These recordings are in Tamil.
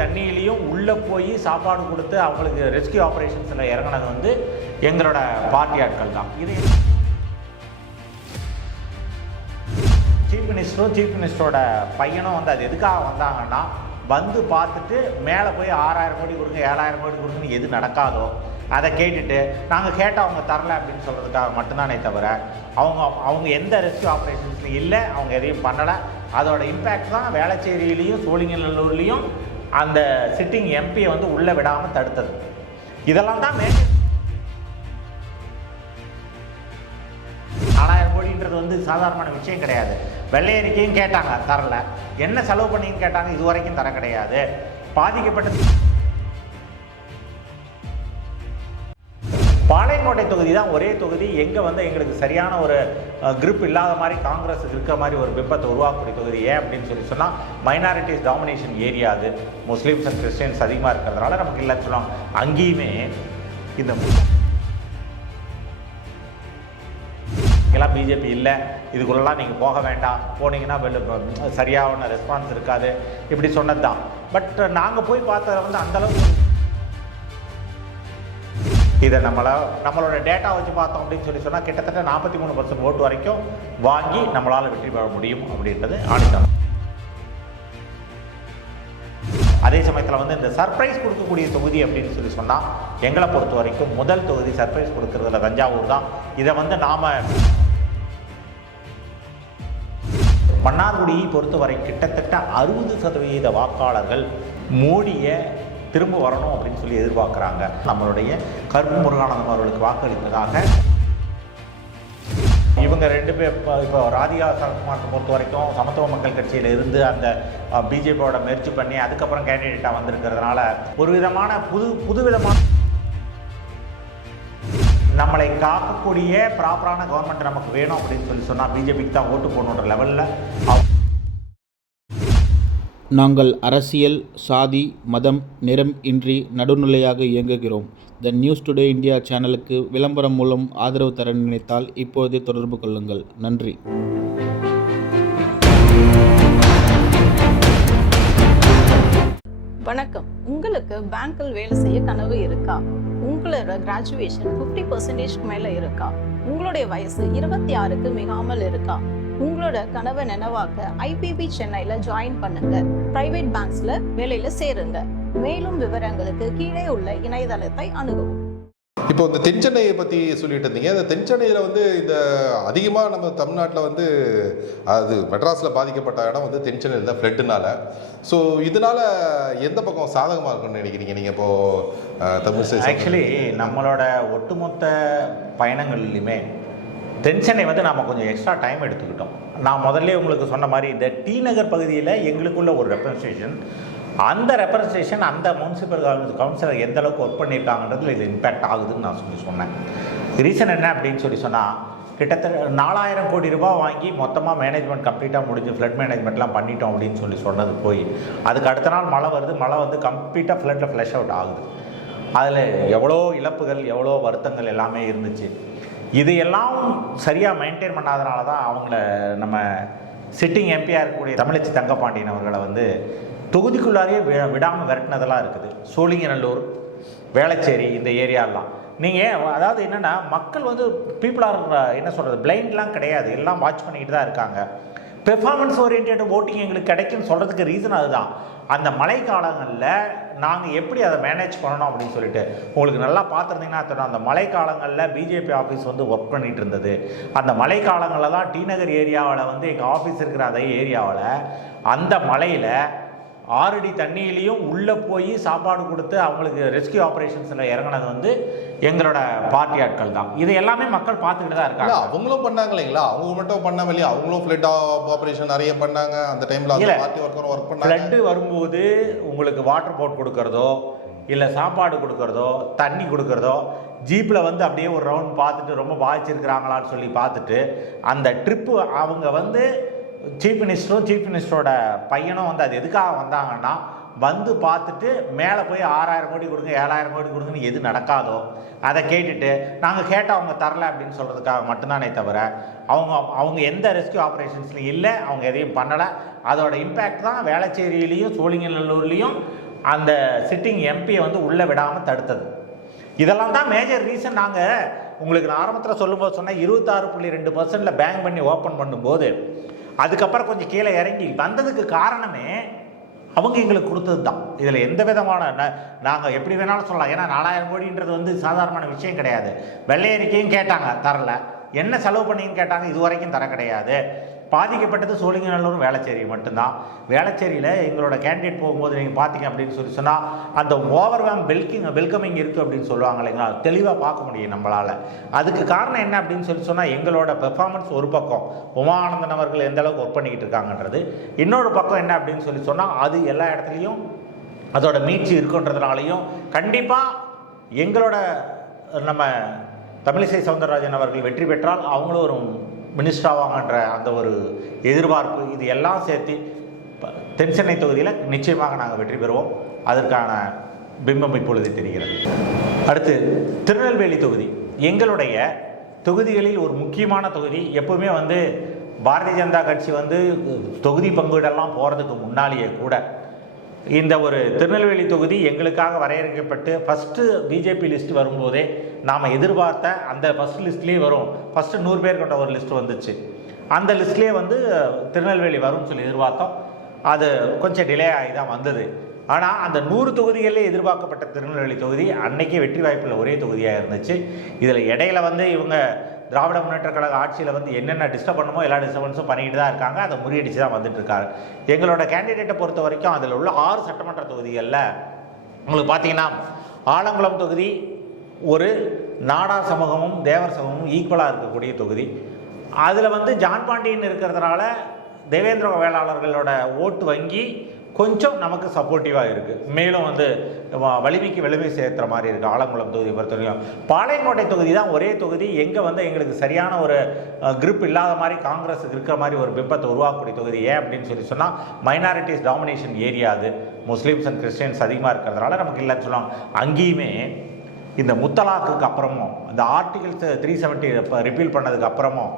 தண்ணியிலையும் உள்ளே போய் சாப்பாடு கொடுத்து அவங்களுக்கு ரெஸ்கியூ ஆப்ரேஷன்ஸில் இறங்கினது வந்து எங்களோட பார்ட்டி ஆட்கள் தான். இது சீஃப் மினிஸ்டரோட பையனும் வந்து அது எதுக்காக வந்தாங்கன்னா, வந்து பார்த்துட்டு மேலே போய் 6000 கோடி கொடுங்க 7000 கோடி கொடுங்கன்னு எது நடக்காதோ அதை கேட்டுட்டு நாங்கள் கேட்டால் அவங்க தரல அப்படின்னு சொல்கிறதுக்காக மட்டும்தானே தவிர அவங்க எந்த ரெஸ்கியூ ஆப்ரேஷன்ஸ்லையும் இல்லை, அவங்க எதையும் பண்ணலை. அதோட இம்பேக்ட் தான் வேளச்சேரியிலையும் சோழிங்கநல்லூர்லேயும் அந்த சிட்டிங் எம்பியை வந்து உள்ளே விடாமல் தடுத்தது. இதெல்லாம் தான் 4000 கோடின்றது வந்து சாதாரணமான விஷயம் கிடையாது. வெள்ளை அறிக்கையும் கேட்டாங்க, தரல. என்ன செலவு பண்ணின்னு கேட்டாங்க, இது வரைக்கும் தர கிடையாது. பாதிக்கப்பட்ட பாளையங்கோட்டை தொகுதி தான் ஒரே தொகுதி எங்கே வந்து எங்களுக்கு சரியான ஒரு குரூப் இல்லாத மாதிரி காங்கிரஸ் இருக்கிற மாதிரி ஒரு பிம்பத்தை உருவாக்கக்கூடிய தொகுதி. ஏன் அப்படின்னு சொன்னால் மைனாரிட்டிஸ் டாமினேஷன் ஏரியா, அது முஸ்லீம்ஸ் அண்ட் கிறிஸ்டியன்ஸ் அதிகமாக இருக்கிறதுனால நமக்கு இல்லைன்னு சொல்லுவாங்க. அங்கேயுமே இந்த எல்லாம் பிஜேபி இல்லை, இதுக்குள்ளெல்லாம் நீங்கள் போக வேண்டாம், போனீங்கன்னா சரியான ரெஸ்பான்ஸ் இருக்காது, இப்படி சொன்னது தான். பட் நாங்கள் போய் பார்த்ததில் வந்து அந்தளவுக்கு இதை நம்மளோட டேட்டா வச்சு பார்த்தோம் அப்படின்னு சொன்னால் கிட்டத்தட்ட 43% ஓட்டு வரைக்கும் வாங்கி நம்மளால் வெற்றி பெற முடியும் அப்படின்றது ஆணித்தனம். அதே சமயத்தில் வந்து இந்த சர்ப்ரைஸ் கொடுக்கக்கூடிய தொகுதி அப்படின்னு சொன்னால் எங்களை பொறுத்த வரைக்கும் முதல் தொகுதி சர்ப்ரைஸ் கொடுக்கறதுல தஞ்சாவூர் தான். இதை வந்து நாம் மன்னார்குடியை பொறுத்தவரை கிட்டத்தட்ட 60% வாக்காளர்கள் மோடியை திரும்ப வரணும் அப்படின்னு சொல்லி எதிர்பார்க்குறாங்க. நம்மளுடைய கருப்பு முருகானந்தம் அவர்களுக்கு வாக்களித்ததாக இவங்க 2 பேர் இப்போ ராதிகா சரத்குமார்த்தை பொறுத்த வரைக்கும் சமத்துவ மக்கள் கட்சியில் இருந்து அந்த பிஜேபியோட முயற்சி பண்ணி அதுக்கப்புறம் கேண்டிடேட்டாக வந்திருக்கிறதுனால ஒரு விதமான புதுவிதமான நம்மளை காக்கக்கூடிய ப்ராப்பரான கவர்மெண்ட் நமக்கு வேணும் அப்படின்னு சொன்னால் பிஜேபிக்கு தான் ஓட்டு போடணுன்ற லெவலில் நாங்கள் அரசியல், சாதி, மதம், நிறம் இன்றி நடுநிலையாக இயங்குகிறோம். த நியூஸ் டுடே இந்தியா சேனலுக்கு விளம்பரம் மூலம் ஆதரவு தர நினைத்தால் இப்போதே தொடர்பு கொள்ளுங்கள். நன்றி. வணக்கம். உங்களுக்கு பேங்கில் வேலை செய்ய கனவு இருக்கா? உங்களோட கிராஜுவேஷன் 50% மேல இருக்கா? உங்களுடைய வயசு 26க்கு மிகாமல் இருக்கா? உங்களோட கனவை நினைவாக்க ஐபிபி சென்னையில ஜாயின் பண்ணுங்க. பிரைவேட் பேங்க்ஸ்ல வேலையில சேருங்க. மேலும் விவரங்களுக்கு கீழே உள்ள இணையதளத்தை அணுகவும். இப்போ இந்த தென்சென்னையை பற்றி சொல்லிட்டு இருந்தீங்க. இந்த தென்சென்னையில் வந்து இந்த அதிகமாக நம்ம தமிழ்நாட்டில் வந்து அது மெட்ராஸில் பாதிக்கப்பட்ட இடம் வந்து தென்சென்னையில் தான் ஃப்ளட்டுனால. ஸோ இதனால் எந்த பக்கம் சாதகமாக இருக்குன்னு நினைக்கிறீங்க நீங்கள்? இப்போது தமிழ் ஆக்சுவலி நம்மளோட ஒட்டுமொத்த பயணங்கள்லையுமே தென்சென்னை வந்து நாம் கொஞ்சம் எக்ஸ்ட்ரா டைம் எடுத்துக்கிட்டோம். நான் முதல்ல உங்களுக்கு சொன்ன மாதிரி இந்த டி நகர் பகுதியில் எங்களுக்குள்ள ஒரு ரெப்ரசன்டேஷன், அந்த ரெப்ரசன்டேஷன் அந்த முனிசிபல் கவுன்சிலர் எந்த அளவுக்கு ஒர்க் பண்ணியிருக்காங்கன்றதுல இது இம்பேக்ட் ஆகுதுன்னு நான் சொன்னேன். ரீசன் என்ன அப்படின்னு சொன்னால் கிட்டத்தட்ட 4000 கோடி ரூபாய் வாங்கி மொத்தமாக மேனேஜ்மெண்ட் கம்ப்ளீட்டாக முடிஞ்சு ஃப்ளட் மேனேஜ்மெண்ட்லாம் பண்ணிட்டோம் அப்படின்னு சொன்னது போய் அதுக்கு அடுத்த நாள் மழை வருது. மழை வந்து கம்ப்ளீட்டாக ஃப்ளட்டில் ஃப்ளஷ் அவுட் ஆகுது. அதில் எவ்வளோ இழப்புகள், எவ்வளோ வருத்தங்கள் எல்லாமே இருந்துச்சு. இதையெல்லாம் சரியாக மெயின்டைன் பண்ணாதனால தான் அவங்கள நம்ம சிட்டிங் எம்பியாக இருக்கக்கூடிய தமிழச்சி தங்கப்பாண்டியன் அவர்களை வந்து தொகுதிக்குள்ளாரையே விடாமல் விரட்டினதெல்லாம் இருக்குது. சோழிங்கநல்லூர், வேளச்சேரி இந்த ஏரியாலாம் நீங்கள் அதாவது என்னென்னா மக்கள் வந்து பீப்புள் ஆர் என்ன சொல்கிறது பிளைண்ட்லாம் கிடையாது, எல்லாம் வாட்ச் பண்ணிக்கிட்டு தான் இருக்காங்க. பெர்ஃபார்மன்ஸ் ஓரியன்ட் ஓட்டிங் எங்களுக்கு கிடைக்குன்னு சொல்கிறதுக்கு ரீசன் அதுதான். அந்த மழை காலங்களில் நாங்கள் எப்படி அதை மேனேஜ் பண்ணணும் அப்படின்னு சொல்லிட்டு உங்களுக்கு நல்லா பார்த்துருந்தீங்கன்னா அந்த மழை காலங்களில் பிஜேபி ஆஃபீஸ் வந்து ஒர்க் பண்ணிகிட்டு இருந்தது. அந்த மழை காலங்களில் தான் டி நகர் ஏரியாவில் வந்து எங்கள் ஆஃபீஸ் இருக்கிற அதே ஏரியாவில் அந்த மலையில் 6 அடி தண்ணியிலையும் உள்ளே போய் சாப்பாடு கொடுத்து அவங்களுக்கு ரெஸ்கியூ ஆப்ரேஷன்ஸில் இறங்கினது வந்து எங்களோட பார்ட்டி ஆட்கள் தான். இது எல்லாமே மக்கள் பார்த்துக்கிட்டு தான் இருக்காங்க. அவங்களும் பண்ணாங்க இல்லைங்களா? அவங்க மட்டும் பண்ணாம இல்லையா? அவங்களும் ஃப்ளட் ஆப்ரேஷன் நிறைய பண்ணாங்க அந்த டைமில். பார்ட்டி ஒர்க்கரும் ஒர்க் பண்ணாங்க. ஃப்ளட்டு வரும்போது உங்களுக்கு வாட்டர் போட் கொடுக்கறதோ இல்லை சாப்பாடு கொடுக்கறதோ தண்ணி கொடுக்கறதோ ஜீப்பில் வந்து அப்படியே ஒரு ரவுண்ட் பார்த்துட்டு ரொம்ப பாதிச்சிருக்கிறாங்களான்னு சொல்லி பார்த்துட்டு அந்த ட்ரிப்பு அவங்க வந்து சீஃப் மினிஸ்டரோட பையனும் வந்து அது எதுக்காக வந்தாங்கன்னா, வந்து பார்த்துட்டு மேலே போய் 6000 கோடி கொடுங்க 7000 கோடி கொடுங்கன்னு எது நடக்காதோ அதை கேட்டுட்டு நாங்கள் கேட்டால் அவங்க தரல அப்படின்னு சொல்கிறதுக்காக மட்டும்தானே தவிர அவங்க எந்த ரெஸ்கியூ ஆப்ரேஷன்ஸ்லையும் இல்லை, அவங்க எதையும் பண்ணலை. அதோட இம்பேக்ட் தான் வேளச்சேரியிலையும் சோழிங்கநல்லூர்லேயும் அந்த சிட்டிங் எம்பியை வந்து உள்ளே விடாமல் தடுத்தது. இதெல்லாம் தான் மேஜர் ரீசன். நாங்கள் உங்களுக்கு நான் ஆரம்பத்தில் சொல்லும்போது சொன்னேன் 26.2% பேங்க் பண்ணி ஓப்பன் பண்ணும்போது அதுக்கப்புறம் கொஞ்சம் கீழே இறங்கி வந்ததுக்கு காரணமே அவங்க எங்களுக்கு கொடுத்தது தான். இதில் எந்த விதமான நாங்கள் எப்படி வேணாலும் சொல்லலாம். ஏன்னா 4000 கோடின்றது வந்து சாதாரணமான விஷயம் கிடையாது. வெள்ளை அறிக்கையும் கேட்டாங்க, தரல. என்ன செலவு பண்ணிங்கன்னு கேட்டாங்க, இது வரைக்கும் தர கிடையாது. பாதிக்கப்பட்டது சோழிங்கநல்லூர் வேளச்சேரி மட்டும்தான். வேளச்சேரியில் எங்களோட கேண்டிடேட் போகும்போது நீங்கள் பார்த்தீங்க அப்படின்னு சொன்னால் அந்த ஓவர்வேம் வெல்கமிங் இருக்குது அப்படின்னு சொல்லுவாங்க இல்லைங்களா, தெளிவாக பார்க்க முடியும் நம்மளால். அதுக்கு காரணம் என்ன அப்படின்னு சொன்னால் எங்களோட பெர்ஃபார்மன்ஸ் ஒரு பக்கம், உமானந்தன் அவர்கள் எந்த அளவுக்கு ஒர்க் பண்ணிக்கிட்டு இருக்காங்கன்றது. இன்னொரு பக்கம் என்ன அப்படின்னு சொன்னால் அது எல்லா இடத்துலையும் அதோட மீட்சி இருக்குன்றதுனாலையும் கண்டிப்பாக எங்களோட நம்ம தமிழிசை சவுந்தரராஜன் அவர்கள் வெற்றி பெற்றால் அவங்களும் ஒரு மினிஸ்டர் ஆவாங்கன்ற அந்த ஒரு எதிர்பார்ப்பு, இது எல்லாம் சேர்த்து தென்சென்னை தொகுதியில் நிச்சயமாக நாங்கள் வெற்றி பெறுவோம். அதற்கான பிம்பம் இப்பொழுது தெரிகிறது. அடுத்து திருநெல்வேலி தொகுதி எங்களுடைய தொகுதிகளில் ஒரு முக்கியமான தொகுதி. எப்பவுமே வந்து பாரதிய ஜனதா கட்சி வந்து தொகுதி பங்கீடெல்லாம் போகிறதுக்கு முன்னாலேயே கூட இந்த ஒரு திருநெல்வேலி தொகுதி எங்களுக்காக வரையறுக்கப்பட்டு ஃபஸ்ட்டு பிஜேபி லிஸ்ட் வரும்போதே நாம் எதிர்பார்த்த அந்த ஃபஸ்ட் லிஸ்ட்லேயே வரும். ஃபஸ்ட்டு 100 பேர் கொண்ட ஒரு லிஸ்ட் வந்துச்சு. அந்த லிஸ்ட்லேயே வந்து திருநெல்வேலி வரும்னு சொல்லி எதிர்பார்த்தோம். அது கொஞ்சம் டிலே ஆகி தான் வந்தது. ஆனால் அந்த 100 தொகுதிகளிலே எதிர்பார்க்கப்பட்ட திருநெல்வேலி தொகுதி அன்னைக்கே வெற்றி வாய்ப்புள்ள ஒரே தொகுதியாக இருந்துச்சு. இதில் இடையில வந்து இவங்க திராவிட முன்னேற்ற கழக ஆட்சியில் வந்து என்னென்ன டிஸ்டர்ப் பண்ணுமோ எல்லா டிஸ்டர்பன்ஸும் பண்ணிக்கிட்டு தான் இருக்காங்க. அதை முறியடிச்சு தான் வந்துட்டு இருக்காரு. எங்களோட கேண்டிடேட்டை பொறுத்த வரைக்கும் அதில் உள்ள 6 சட்டமன்ற தொகுதிகளில் உங்களுக்கு பார்த்தீங்கன்னா ஆலங்குளம் தொகுதி ஒரு நாடார் சமூகமும் தேவர் சமூகமும் ஈக்குவலாக இருக்கக்கூடிய தொகுதி. அதில் வந்து ஜான் பாண்டியன் இருக்கிறதுனால தேவேந்திர வேளாளர்களோட ஓட்டு வங்கி கொஞ்சம் நமக்கு சப்போர்ட்டிவாக இருக்குது. மேலும் வந்து வலிமைக்கு வலிமை சேர்த்துற மாதிரி இருக்குது ஆலங்குளம் தொகுதி பொறுத்தவரைக்கும். பாளையங்கோட்டை தொகுதி தான் ஒரே தொகுதி எங்கே வந்து எங்களுக்கு சரியான ஒரு கிரிப் இல்லாத மாதிரி காங்கிரஸுக்கு இருக்கிற மாதிரி ஒரு பிம்பத்தை உருவாக்கக்கூடிய தொகுதி. ஏன் அப்படின்னு சொன்னால் மைனாரிட்டிஸ் டாமினேஷன் ஏரியா அது. முஸ்லீம்ஸ் அண்ட் கிறிஸ்டியன்ஸ் அதிகமாக இருக்கிறதுனால நமக்கு இல்லைன்னு சொல்லுவாங்க. அங்கேயுமே இந்த முத்தலாக்குக்கு அப்புறமும் இந்த ஆர்டிகிள்ஸ் 370 ரிப்பீல் பண்ணதுக்கு அப்புறமும்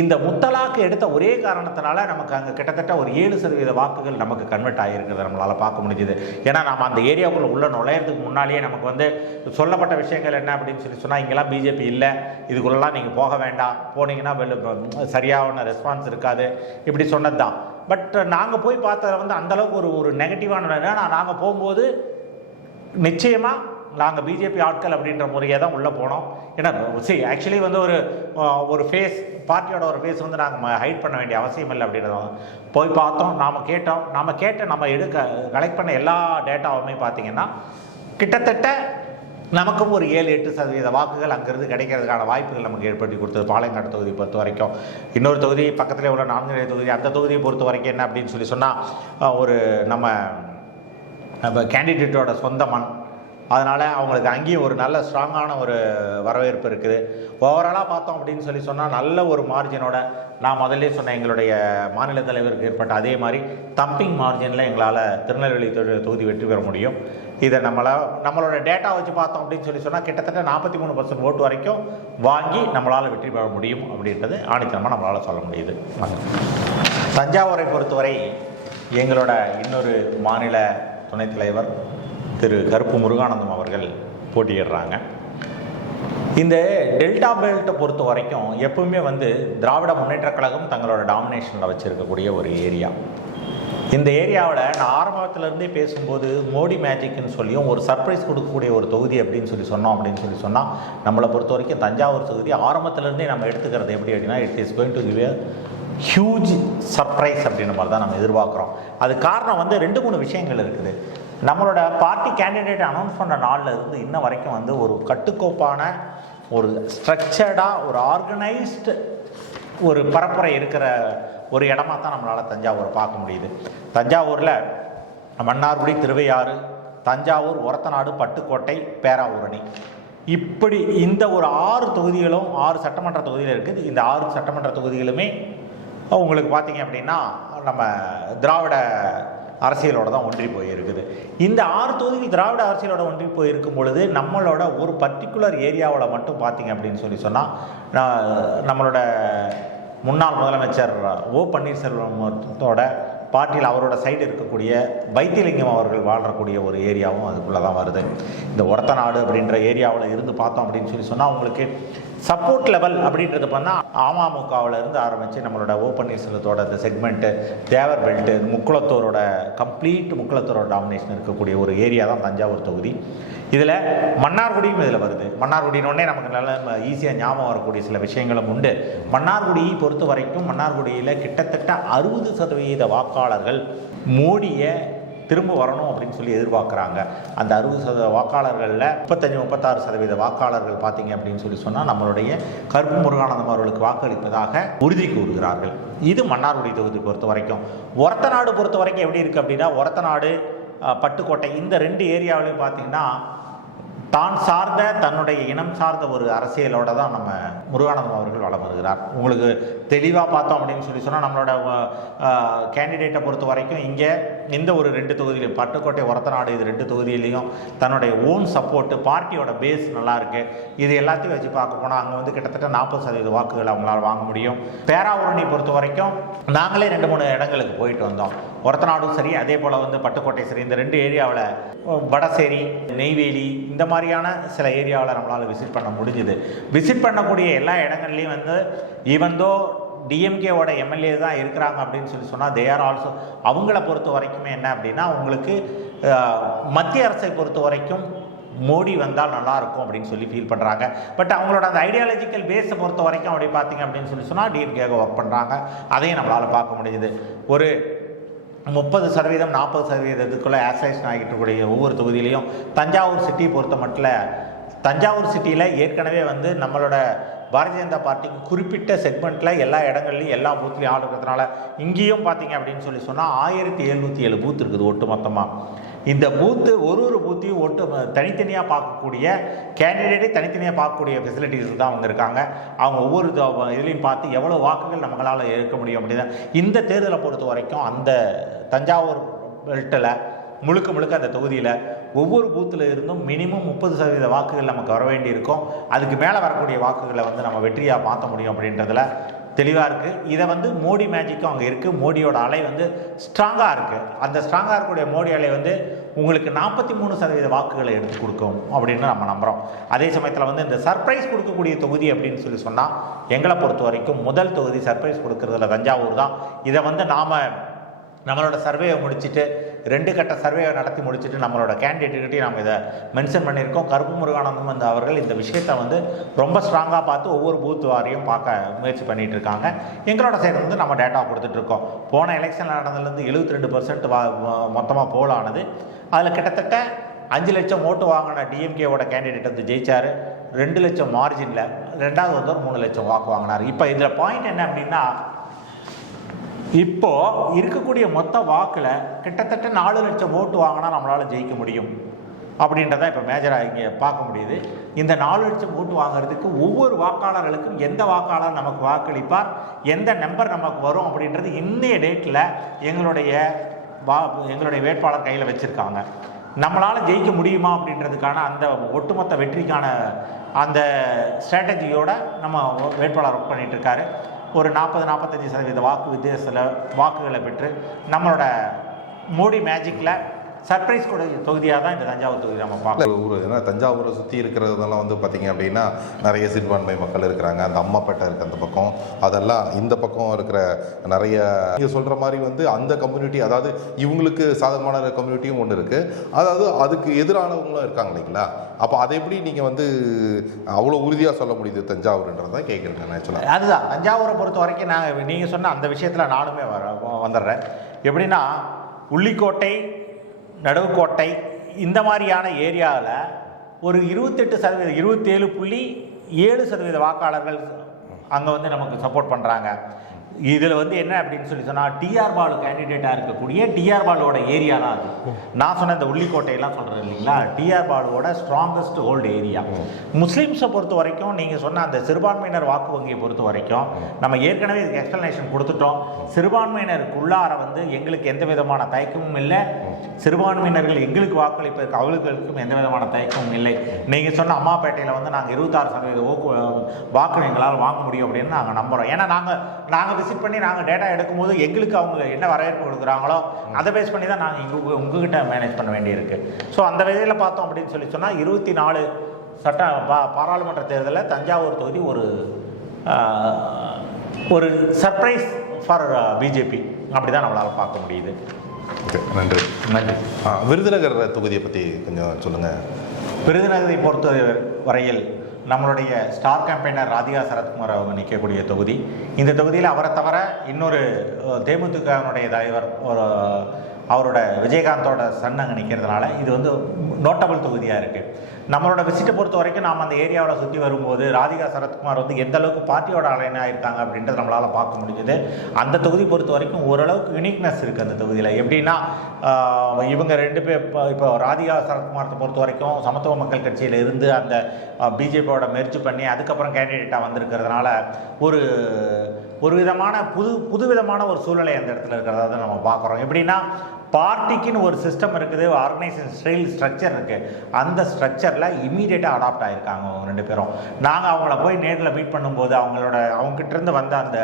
இந்த முத்தலாக்கு எடுத்த ஒரே காரணத்தினால நமக்கு அங்கே கிட்டத்தட்ட ஒரு 7% வாக்குகள் நமக்கு கன்வெர்ட் ஆகியிருக்கிறத நம்மளால் பார்க்க முடிஞ்சுது. ஏன்னா நம்ம அந்த ஏரியாவுக்குள்ளே உள்ள நுழையிறதுக்கு முன்னாலேயே நமக்கு வந்து சொல்லப்பட்ட விஷயங்கள் என்ன அப்படின்னு சொன்னால் இங்கெல்லாம் பிஜேபி இல்லை, இதுக்குள்ளெல்லாம் நீங்கள் போக வேண்டாம், போனீங்கன்னா சரியான ரெஸ்பான்ஸ் இருக்காது, இப்படி சொன்னது தான். பட் நாங்கள் போய் பார்த்ததில் வந்து அந்தளவுக்கு ஒரு நெகட்டிவான, நாங்கள் போகும்போது நிச்சயமாக நாங்கள் பிஜேபி ஆட்கள் அப்படின்ற முறையை தான் உள்ளே போனோம். ஏன்னா ஆக்சுவலி வந்து ஒரு ஃபேஸ் பார்ட்டியோட ஒரு ஃபேஸ் வந்து நாங்கள் ஹைட் பண்ண வேண்டிய அவசியம் இல்லை அப்படின்றத போய் பார்த்தோம். நாம் கேட்ட நம்ம கலெக்ட் பண்ண எல்லா டேட்டாவுமே பார்த்தீங்கன்னா கிட்டத்தட்ட நமக்கும் ஒரு 7-8% வாக்குகள் அங்கேருந்து கிடைக்கிறதுக்கான வாய்ப்புகள் நமக்கு ஏற்படுத்தி கொடுத்தது பாளையங்காடு தொகுதி பொறுத்த வரைக்கும். இன்னொரு தொகுதி பக்கத்தில் உள்ள 4 தொகுதி, அந்த தொகுதியை பொறுத்த வரைக்கும் என்ன அப்படின்னு சொன்னால் ஒரு நம்ம கேண்டிடேட்டோட சொந்த மண், அதனால் அவங்களுக்கு அங்கேயும் ஒரு நல்ல ஸ்ட்ராங்கான ஒரு வரவேற்பு இருக்குது. ஓவராலாக பார்த்தோம் அப்படின்னு சொன்னால் நல்ல ஒரு மார்ஜினோட நான் முதல்ல சொன்ன எங்களுடைய மாநில தலைவருக்கு ஏற்பட்ட அதே மாதிரி தம்பிங் மார்ஜினில் எங்களால் திருநெல்வேலி தொகுதி வெற்றி பெற முடியும். இதை நம்மளோட டேட்டா வச்சு பார்த்தோம் அப்படின்னு சொன்னால் கிட்டத்தட்ட 43% ஓட்டு வரைக்கும் வாங்கி நம்மளால் வெற்றி பெற முடியும் அப்படின்றது ஆணித்தனமாக நம்மளால் சொல்ல முடியுது. தஞ்சாவூரை பொறுத்தவரை எங்களோட இன்னொரு மாநில துணைத் தலைவர் திரு கருப்பு முருகானந்தம் அவர்கள் போட்டியிடுறாங்க. இந்த டெல்டா பெல்ட்டை பொறுத்த வரைக்கும் எப்பவுமே வந்து திராவிட முன்னேற்ற கழகம் தங்களோட டாமினேஷனில் வச்சுருக்கக்கூடிய ஒரு ஏரியா. இந்த ஏரியாவில் நான் ஆரம்பத்திலேருந்தே பேசும்போது மோடி மேஜிக்னு சொல்லியும் ஒரு சர்ப்ரைஸ் கொடுக்கக்கூடிய ஒரு தொகுதி அப்படின்னு சொன்னோம் அப்படின்னு சொன்னால் நம்மளை பொறுத்த வரைக்கும் தஞ்சாவூர் தொகுதி ஆரம்பத்திலேருந்தே நம்ம எடுத்துக்கிறது எப்படி அப்படின்னா it is going to give a huge surprise அப்படின்ற மாதிரி தான் நம்ம எதிர்பார்க்குறோம். அது காரணம் வந்து 2-3 விஷயங்கள் இருக்குது. நம்மளோட பார்ட்டி கேண்டிடேட் அனௌன்ஸ் பண்ண நாளில் இருந்து இன்ன வரைக்கும் வந்து ஒரு கட்டுக்கோப்பான ஒரு ஸ்ட்ரக்சர்டாக ஒரு ஆர்கனைஸ்டு ஒரு பரப்புரை இருக்கிற ஒரு இடமா தான் நம்மளால் தஞ்சாவூரை பார்க்க முடியுது. தஞ்சாவூரில் மன்னார்குடி, திருவையாறு, தஞ்சாவூர், ஒரத்தநாடு, பட்டுக்கோட்டை, பேராவூரணி, இப்படி இந்த ஒரு 6 தொகுதிகளும் 6 சட்டமன்ற தொகுதியில் இருக்குது. இந்த 6 சட்டமன்ற தொகுதிகளுமே உங்களுக்கு பார்த்தீங்க அப்படின்னா நம்ம திராவிட அரசியலோட தான் ஒன்றி போயிருக்குது. இந்த 6 தொகுதிகள் திராவிட அரசியலோட ஒன்றி போயிருக்கும் பொழுது நம்மளோட ஒரு பர்டிகுலர் ஏரியாவில் மட்டும் பார்த்தீங்க அப்படின்னு சொன்னால் நம்மளோட முன்னாள் முதலமைச்சர் ஓ பன்னீர்செல்வத்தோட பார்ட்டியில் அவரோட சைடு இருக்கக்கூடிய வைத்தியலிங்கம் அவர்கள் வாழ்றக்கூடிய ஒரு ஏரியாவும் அதுக்குள்ளே தான் வருது. இந்த ஒரத்தநாடு அப்படின்ற ஏரியாவில் இருந்து பார்த்தோம் அப்படின்னு சொன்னால் உங்களுக்கு சப்போர்ட் லெவல் அப்படின்றது பண்ணால் அமமுகவில் இருந்து ஆரம்பித்து நம்மளோட ஓ பன்னீர்செல்வத்தோட இந்த செக்மெண்ட்டு, தேவர் பெல்ட்டு, முக்குளத்தூரோட கம்ப்ளீட் முக்குளத்தூரோட டாமினேஷன் இருக்கக்கூடிய ஒரு ஏரியா தான் தஞ்சாவூர் தொகுதி. இதில் மன்னார்குடியும் இதில் வருது. மன்னார்குடினோடனே நமக்கு நல்ல ஈஸியாக ஞாபகம் வரக்கூடிய சில விஷயங்களும் உண்டு. மன்னார்குடியை பொறுத்த வரைக்கும் மன்னார்குடியில் கிட்டத்தட்ட 60% வாக்காளர்கள் மோடியை திரும்ப வரணும் அப்படின்னு சொல்லி எதிர்பார்க்குறாங்க. அந்த 60% வாக்காளர்களில் 35-36% வாக்காளர்கள் பார்த்தீங்க அப்படின்னு சொன்னால் நம்மளுடைய கருப்பு முருகானந்தம் அவர்களுக்கு வாக்களிப்பதாக உறுதி கூறுகிறார்கள். இது மன்னார்குடி தொகுதி பொறுத்த வரைக்கும். ஒரத்தநாடு பொறுத்த வரைக்கும் எப்படி இருக்குது அப்படின்னா, ஒரத்தநாடு, பட்டுக்கோட்டை இந்த 2 ஏரியாவிலையும் பார்த்தீங்கன்னா தான் சார்ந்த தன்னுடைய இனம் சார்ந்த ஒரு அரசியலோட தான் நம்ம முருகானந்தம் அவர்கள் வளம் வருகிறார். உங்களுக்கு தெளிவாக பார்த்தோம் அப்படின்னு சொன்னால் நம்மளோட கேண்டிடேட்டை பொறுத்த வரைக்கும் இங்கே இந்த ஒரு 2 தொகுதியிலையும், பட்டுக்கோட்டை, ஒரத்தநாடு, இது 2 தொகுதியிலையும் தன்னுடைய ஓன் சப்போர்ட்டு, பார்ட்டியோட பேஸ் நல்லாயிருக்கு. இது எல்லாத்தையும் வச்சு பார்க்க போனால் அங்கே வந்து கிட்டத்தட்ட 40% வாக்குகள் அவங்களால் வாங்க முடியும். பேராவூரணி பொறுத்த வரைக்கும் நாங்களே 2-3 இடங்களுக்கு போயிட்டு வந்தோம். ஒரத்தநாடும் சரி, அதே போல் வந்து பட்டுக்கோட்டை சரி, இந்த 2 ஏரியாவில் வடசேரி, நெய்வேலி இந்த மாதிரியான சில ஏரியாவில் நம்மளால் விசிட் பண்ண முடிஞ்சுது. விசிட் பண்ணக்கூடிய எல்லா இடங்கள்லையும் வந்து ஈவன்தோ டிஎம்கேவோட எம்எல்ஏ தான் இருக்கிறாங்க அப்படின்னு சொன்னால் தே ஆர் ஆல்சோ, அவங்கள பொறுத்த வரைக்குமே என்ன அப்படின்னா உங்களுக்கு மத்திய அரசை பொறுத்த வரைக்கும் மோடி வந்தால் நல்லாயிருக்கும் அப்படின்னு சொல்லி ஃபீல் பண்ணுறாங்க. பட் அவங்களோட அந்த ஐடியாலஜிக்கல் பேஸை பொறுத்த வரைக்கும் அப்படி பார்த்தீங்க அப்படின்னு சொன்னால் டிஎம்கேக ஒர்க் பண்ணுறாங்க. அதையும் நம்மளால் பார்க்க முடியுது. ஒரு 30%, 40%க்குள்ளே ஆசலேஷன் ஆகிட்டு இருக்கக்கூடிய ஒவ்வொரு தொகுதியிலையும் தஞ்சாவூர் சிட்டியை பொறுத்த மட்டும் தஞ்சாவூர் சிட்டியில் ஏற்கனவே வந்து நம்மளோட பாரதிய ஜனதா பார்ட்டிக்கு குறிப்பிட்ட செக்மெண்ட்டில் எல்லா இடங்கள்லையும் எல்லா பூத்துலையும் ஆள் இருக்கிறதுனால இங்கேயும் பார்த்தீங்க அப்படின்னு சொன்னால் 1707 பூத் இருக்குது ஒட்டு மொத்தமாக. இந்த பூத்து ஒரு பூத்தையும் தனித்தனியாக பார்க்கக்கூடிய கேண்டிடேட்டை தனித்தனியாக பார்க்கக்கூடிய ஃபெசிலிட்டிஸ் தான் அவங்க இருக்காங்க. அவங்க ஒவ்வொரு இதுலேயும் பார்த்து எவ்வளோ வாக்குகள் நம்மளால் இருக்க முடியும் அப்படின்னா இந்த தேர்தலை பொறுத்த வரைக்கும் அந்த தஞ்சாவூர் பெல்ட்டில் முழுக்க அந்த தொகுதியில் ஒவ்வொரு பூத்தில் இருந்தும் மினிமம் 30% வாக்குகள் நமக்கு வர வேண்டி இருக்கும். அதுக்கு மேலே வரக்கூடிய வாக்குகளை வந்து நம்ம வெற்றியாக மாற்ற முடியும் அப்படின்றதுல தெளிவாக இருக்குது. இதை வந்து மோடி மேஜிக்கும் அங்கே இருக்குது. மோடியோட அலை வந்து ஸ்ட்ராங்காக இருக்குது. அந்த ஸ்ட்ராங்காக இருக்கக்கூடிய மோடி அலை வந்து உங்களுக்கு 43% வாக்குகளை எடுத்து கொடுக்கும் அப்படின்னு நம்ம நம்புகிறோம். அதே சமயத்தில் வந்து இந்த சர்ப்ரைஸ் கொடுக்கக்கூடிய தொகுதி அப்படின்னு சொன்னால் எங்களை பொறுத்த வரைக்கும் முதல் தொகுதி சர்ப்ரைஸ் கொடுக்கறதுல தஞ்சாவூர் தான். இதை வந்து நம்மளோட சர்வேயை முடிச்சுட்டு 2 கட்ட சர்வேயை நடத்தி முடிச்சுட்டு நம்மளோட கேண்டிடேட்டுக்கிட்டையும் நம்ம இதை மென்ஷன் பண்ணியிருக்கோம். கருப்பு முருகானந்தம் அவர்கள் இந்த விஷயத்தை வந்து ரொம்ப ஸ்ட்ராங்காக பார்த்து ஒவ்வொரு பூத் வாரியும் பார்க்க முயற்சி பண்ணிகிட்டு இருக்காங்க. எங்களோட சைடு வந்து நம்ம டேட்டா கொடுத்துட்ருக்கோம். போன எலெக்ஷன் நடந்ததுலேருந்து 72% மொத்தமாக போல் ஆனது. அதில் கிட்டத்தட்ட 5 லட்சம் ஓட்டு வாங்கின டிஎம்கேவோட கேண்டிடேட் வந்து ஜெயிச்சார். 2 லட்சம் மார்ஜினில். 2வது வந்து 3 லட்சம் வாக்கு வாங்கினார். இப்போ இதில் பாயிண்ட் என்ன அப்படின்னா, இப்போ இருக்கக்கூடிய மொத்த வாக்கில் கிட்டத்தட்ட 4 லட்சம் ஓட்டு வாங்கினா நம்மளால் ஜெயிக்க முடியும் அப்படின்றத இப்போ மேஜராக இங்கே பார்க்க முடியுது. இந்த 4 லட்சம் ஓட்டு வாங்குறதுக்கு ஒவ்வொரு வாக்காளர்களுக்கும் எந்த வாக்காளர் நமக்கு வாக்களிப்பார், எந்த நம்பர் நமக்கு வரும் அப்படின்றது இன்றைய டேட்டில் எங்களுடைய வேட்பாளர் கையில் வச்சுருக்காங்க. நம்மளால் ஜெயிக்க முடியுமா அப்படின்றதுக்கான அந்த ஒட்டுமொத்த வெற்றிக்கான அந்த ஸ்ட்ராட்டஜியோட நம்ம வேட்பாளர் ஒர்க் பண்ணிகிட்டு இருக்காரு. ஒரு 40-45% வாக்கு வித்தியாசத்தில் வாக்குகளை பெற்று நம்மளோட மோடி மேஜிக்கில் சர்ப்ரைஸ் கூட தொகுதியாக தான் இந்த தஞ்சாவூர் தொகுதி நம்ம பார்க்கலாம். ஊர் ஏன்னா தஞ்சாவூரை சுற்றி இருக்கிறதெல்லாம் வந்து பார்த்திங்க அப்படின்னா நிறைய சிறுபான்மை மக்கள் இருக்கிறாங்க. அந்த அம்மாப்பேட்டை இருக்குது அந்த பக்கம், அதெல்லாம் இந்த பக்கம் இருக்கிற நிறைய நீங்கள் சொல்கிற மாதிரி வந்து அந்த கம்யூனிட்டி, அதாவது இவங்களுக்கு சாதகமான கம்யூனிட்டியும் ஒன்று இருக்குது, அதாவது அதுக்கு எதிரானவங்களும் இருக்காங்க இல்லைங்களா. அப்போ அதை எப்படி நீங்கள் வந்து அவ்வளோ உறுதியாக சொல்ல முடியுது தஞ்சாவூர்ன்றதான் கேட்குறேன் நேச்சுரலாக. அதுதான் தஞ்சாவூரை பொறுத்த வரைக்கும் நீங்கள் சொன்ன அந்த விஷயத்தில் நானுமே வந்துடுறேன். எப்படின்னா உள்ளிக்கோட்டை, நடுவுக்கோட்டை இந்த மாதிரியான ஏரியாவில் ஒரு 28%, 27.7% வாக்காளர்கள் அங்கே வந்து நமக்கு சப்போர்ட் பண்ணுறாங்க. இதில் வந்து என்ன அப்படின்னு சொன்னால் டிஆர் பாலு கேண்டிடேட்டாக இருக்கக்கூடிய டிஆர் பாலுவோட ஏரியா தான் அது. நான் சொன்ன இந்த உள்ளிக்கோட்டையெல்லாம் சொல்கிறேன் இல்லைங்களா, டிஆர் பாலுவோட ஸ்ட்ராங்கஸ்ட் ஹோல்டு ஏரியா. முஸ்லீம்ஸை பொறுத்த வரைக்கும் நீங்கள் சொன்ன அந்த சிறுபான்மையினர் வாக்கு வங்கியை பொறுத்த வரைக்கும் நம்ம ஏற்கனவே இதுக்கு எக்ஸ்ப்ளனேஷன் கொடுத்துட்டோம். சிறுபான்மையினருக்குள்ளார வந்து எங்களுக்கு எந்த விதமான தயக்கமும் இல்லை. சிறுபான்மையினர்கள் எங்களுக்கு வாக்களிப்பதற்கு அவர்களுக்கும் எந்த விதமான தயக்கமும் இல்லை. நீங்கள் சொன்ன அம்மாப்பேட்டையில் வந்து நாங்கள் 26% வாக்கு எங்களால் வாங்க முடியும் அப்படின்னு நாங்கள் நம்புகிறோம். ஏன்னா நாங்கள் விசிட் பண்ணி நாங்கள் டேட்டா எடுக்கும்போது எங்களுக்கு அவங்க என்ன வரவேற்பு கொடுக்குறாங்களோ அதை பேஸ் பண்ணி தான் நாங்கள் உங்ககிட்ட மேனேஜ் பண்ண வேண்டியிருக்கு. ஸோ அந்த வகையில் பார்த்தோம் அப்படின்னு சொன்னால் 24 பாராளுமன்ற தேர்தலில் தஞ்சாவூர் தொகுதி ஒரு சர்ப்ரைஸ் ஃபார் பிஜேபி அப்படி தான் நம்மளால் பார்க்க முடியுது. ஓகே, நன்றி. நன்றி. விருதுநகர் தொகுதியை பற்றி கொஞ்சம் சொல்லுங்கள். விருதுநகரை பொறுத்த வரையில் நம்மளுடைய ஸ்டார் கேம்பெயினர் ராதிகா சரத்குமார் அவங்க நிற்கக்கூடிய தொகுதி. இந்த தொகுதியில் அவரை தவிர இன்னொரு தேமுதிகனுடைய தலைவர் அவரோட விஜயகாந்தோட சன் அங்கே நிற்கிறதுனால இது வந்து நோட்டபிள் தொகுதியாக இருக்குது. நம்மளோட விசிட்டை பொறுத்த வரைக்கும் நாம் அந்த ஏரியாவில் சுற்றி வரும்போது ராதிகா சரத்குமார் வந்து எந்த அளவுக்கு பார்ட்டியோட அலைனாக இருக்காங்க அப்படின்றது நம்மளால் பார்க்க முடிஞ்சது. அந்த தொகுதி பொறுத்த வரைக்கும் ஓரளவுக்கு யூனிக்னஸ் இருக்குது அந்த தொகுதியில். எப்படின்னா இவங்க 2 பேர் இப்போ ராதிகா சரத்குமாரத்தை பொறுத்த வரைக்கும் சமத்துவ மக்கள் கட்சியில் இருந்து அந்த பிஜேபியோட மெர்ஜ் பண்ணி அதுக்கப்புறம் கேண்டிடேட்டாக வந்திருக்கிறதுனால ஒரு விதமான புதுவிதமான ஒரு சூழ்நிலை அந்த இடத்துல இருக்கிறத நம்ம பார்க்குறோம். எப்படின்னா பார்ட்டிக்குன்னு ஒரு சிஸ்டம் இருக்குது, ஆர்கனைசேஷன் ஸ்ட்ரக்சர் இருக்குது. அந்த ஸ்ட்ரக்சரில் இம்மீடியட்டாக அடாப்ட் ஆகிருக்காங்க அவங்க 2 பேரும். நாங்கள் அவங்கள போய் நேரில் மீட் பண்ணும்போது அவங்ககிட்டருந்து வந்த அந்த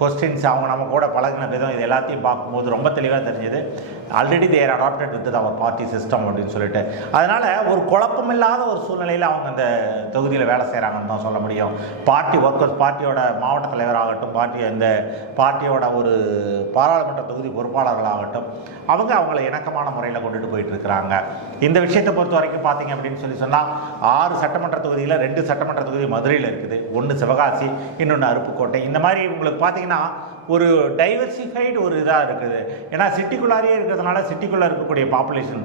கொஸ்டின்ஸ், அவங்க நம்ம கூட பழகின விதம், இது எல்லாத்தையும் பார்க்கும்போது ரொம்ப தெளிவாக தெரிஞ்சது already they're adapted with our party system அப்படின்னு சொல்லிட்டு. அதனால் ஒரு குழப்பமில்லாத ஒரு சூழ்நிலையில் அவங்க அந்த தொகுதியில் வேலை செய்கிறாங்கன்னு தான் சொல்ல முடியும். பார்ட்டி ஒர்க்கர்ஸ், பார்ட்டியோட மாவட்ட தலைவராகட்டும், பார்ட்டியோட ஒரு பாராளுமன்ற தொகுதி பொறுப்பாளர்களாகட்டும், அவங்கள இணக்கமான முறையில் கொண்டுட்டு போயிட்டு இருக்கிறாங்க. இந்த விஷயத்தை பொறுத்த வரைக்கும் பார்த்தீங்க அப்படின்னு சொன்னால் 6 சட்டமன்ற தொகுதியில் 2 சட்டமன்ற தொகுதி மதுரையில் இருக்குது, 1 சிவகாசி, இன்னொன்று அருப்புக்கோட்டை. இந்த மாதிரி உங்களுக்கு பார்த்தீங்கன்னா ஒரு டைவர்சிஃபைடு ஒரு இதாக இருக்குது. ஏன்னா சிட்டிக்குள்ளாரியே இருக்கிறதுனால சிட்டிக்குள்ளே இருக்கக்கூடிய பாப்புலேஷன்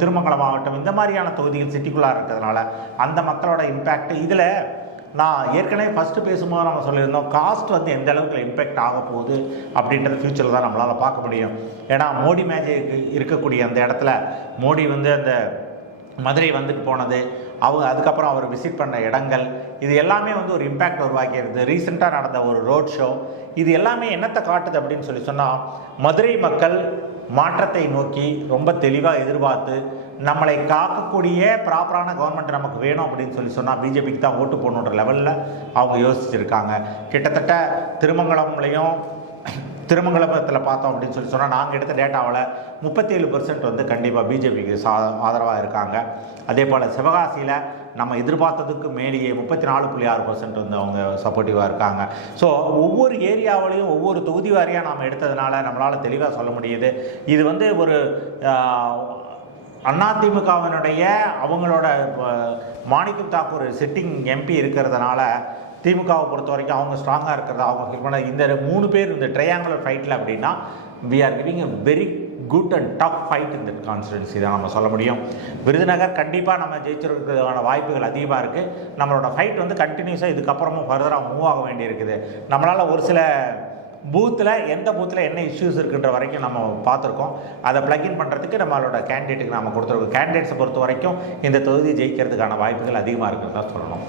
திருமங்கலமாகட்டும் இந்த மாதிரியான தொகுதிகள் சிட்டிக்குள்ளாக இருக்கிறதுனால அந்த மக்களோட இம்பேக்ட் இதில் நான் ஏற்கனவே ஃபஸ்ட்டு பேசும்போது நம்ம சொல்லியிருந்தோம் காஸ்ட் வந்து எந்த அளவுக்கு இம்பேக்ட் ஆக போகுது அப்படின்றது ஃப்யூச்சரில் தான் நம்மளால் பார்க்க முடியும். ஏன்னா மோடி மேஜிக் இருக்கக்கூடிய அந்த இடத்துல மோடி வந்து அந்த மதுரை வந்துட்டு போனது, அதுக்கப்புறம் அவர் விசிட் பண்ண இடங்கள், இது எல்லாமே வந்து ஒரு இம்பேக்ட் உருவாக்கியிருக்குது. ரீசெண்டாக நடந்த ஒரு ரோட் ஷோ, இது எல்லாமே என்னத்தை காட்டுது அப்படின்னு சொன்னால் மதுரை மக்கள் மாற்றத்தை நோக்கி ரொம்ப தெளிவாக எதிர்பார்த்து நம்மளை காக்கக்கூடிய ப்ராப்பரான கவர்மெண்ட் நமக்கு வேணும் அப்படின்னு சொன்னால் பிஜேபிக்கு தான் ஓட்டு போடணுன்ற லெவலில் அவங்க யோசிச்சுருக்காங்க. கிட்டத்தட்ட திருமங்கலத்தில் பார்த்தோம் அப்படின்னு சொன்னால் நாங்கள் எடுத்த டேட்டாவில் 37% வந்து கண்டிப்பாக பிஜேபிக்கு ஆதரவாக இருக்காங்க. அதே போல் சிவகாசியில் நம்ம எதிர்பார்த்ததுக்கு மேலேயே 34.6% வந்து அவங்க சப்போர்ட்டிவாக இருக்காங்க. ஸோ ஒவ்வொரு ஏரியாவிலையும் ஒவ்வொரு தொகுதி வாரியாக நாம் எடுத்ததுனால நம்மளால் தெளிவாக சொல்ல முடியுது. இது வந்து ஒரு அதிமுகவினுடைய அவங்களோட மாணிக்கம் தாக்கூர் சிட்டிங் எம்பி இருக்கிறதுனால திமுகவை பொறுத்த வரைக்கும் அவங்க ஸ்ட்ராங்காக இருக்கிறது அவங்க ஃபீல் பண்ண. இந்த 3 பேர் இந்த ட்ரையாங்குலர் ஃபைட்டில் அப்படின்னா we are giving a very good and tough fight இந்த கான்ஸ்டிடுவன்சி தான் நம்ம சொல்ல முடியும். விருதுநகர் கண்டிப்பாக நம்ம ஜெயிச்சிருக்கிறதுக்கான வாய்ப்புகள் அதிகமாக இருக்குது. நம்மளோட ஃபைட் வந்து கண்டினியூஸாக இதுக்கப்புறமும் ஃபர்தராக மூவ் ஆக வேண்டி இருக்குது. நம்மளால் ஒரு சில எந்த பூத்தில் என்ன இஷ்யூஸ் இருக்குன்ற வரைக்கும் நம்ம பார்த்துருக்கோம். அதை பிளக்இன் பண்ணுறதுக்கு நம்மளோட கேண்டிடேட்டுக்கு நம்ம கொடுத்துருக்கோம். கேண்டிடேட்ஸை பொறுத்த வரைக்கும் இந்த தொகுதி ஜெயிக்கிறதுக்கான வாய்ப்புகள் அதிகமாக இருக்கிறதா சொல்லணும்.